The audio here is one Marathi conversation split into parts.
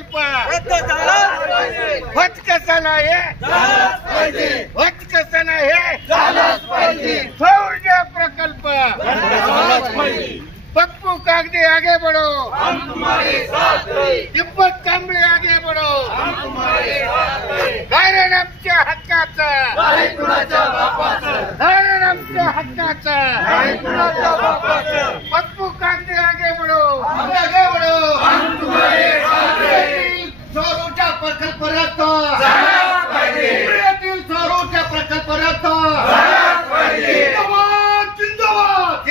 प्रकल्प होत कसा नाही होत कसा नाही सौर ऊर्जा प्रकल्प पप्पू कागदे आगे बढ़ो हम तुम्हारे साथ हैं तिब्बत कांबळे आगे बढ़ो हम तुम्हारे साथ हैं कारण आमच्या हक्काचं नाही कुणाच्या बापाचं कारण आमच्या हक्काचं नाही कुणाच्या बापाचं पप्पू कागदे आगे बढ़ो हम तुम्हारे साथ हैं सौर ऊर्जा प्रकल्प रद्द झालाच पाहिजे पुण्यातील सौर ऊर्जा प्रकल्प रद्द झालाच पाहिजे जिंदाबाद जिंदाबाद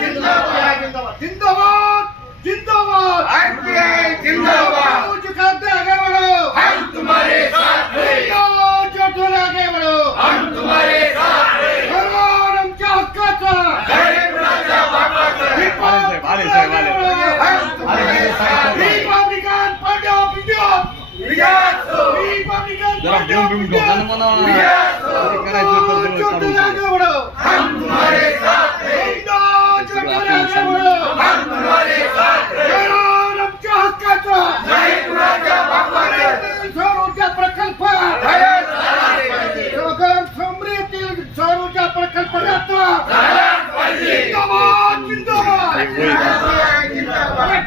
जिंदाबाद जिंदाबाद जिंदाबाद आरपीआई जिंदाबाद आगे बढ़ो हम तुम्हारे साथ हैं चोटोल आगे बढ़ो हम तुम्हारे साथ हैं आमच्या हक्काचा कुणाच्या बापाचा Republican Party of India Republican Party of India चोटोल आगे बढ़ो हम तुम्हारे साथ हैं चोटोल आगे बढ़ो हम तुम्हारे साथ हैं आमच्या हक्काचा नाही कुणाच्या बापाचा सौर ऊर्जा प्रकल्प समृद्धीतील सौर ऊर्जा प्रकल्प रद्द झालाच पाहिजे जिंदाबाद जिंदाबाद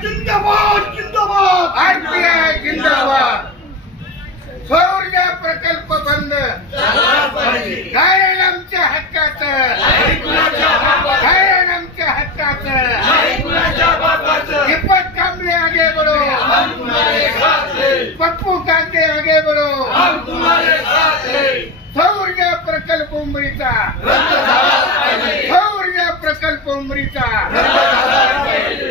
जिंदाबाद जिंदाबाद आरपीआई जिंदाबाद सौर ऊर्जा प्रकल्प बंद झालाच पाहिजे कारण आमच्या हक्काचं नाही कुणाच्या बापाचं कारण आमच्या हक्काचं नाही कुणाच्या बापाचं तिब्बत कांबळे आगे बढ़ो हम तुम्हारे साथ हैं पप्पू कागदे आगे बढ़ो हम तुम्हारे साथ हैं सौर ऊर्जा प्रकल्प उमरीचा रद्द झालाच पाहिजे सौर ऊर्जा प्रकल्प उमरीचा रद्द झालाच पाहिजे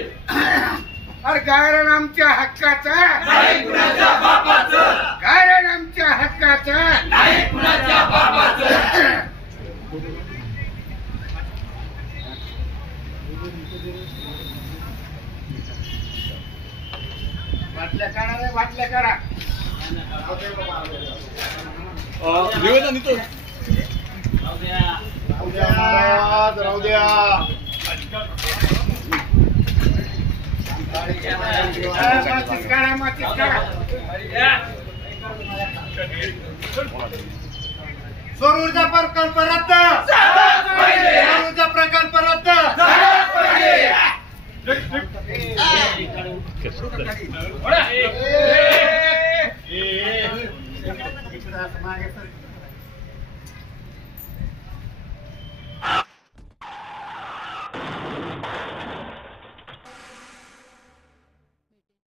अरे कारण आमच्या हक्काचं नाही कुणाच्या बापाचं कारण आमच्या हक्काचं नाही कुणाच्या बापाचं वाटल्या करा रे वाटल्या करा निवेदन देतो राहू द्या सौर ऊर्जा प्रकल्प रद्द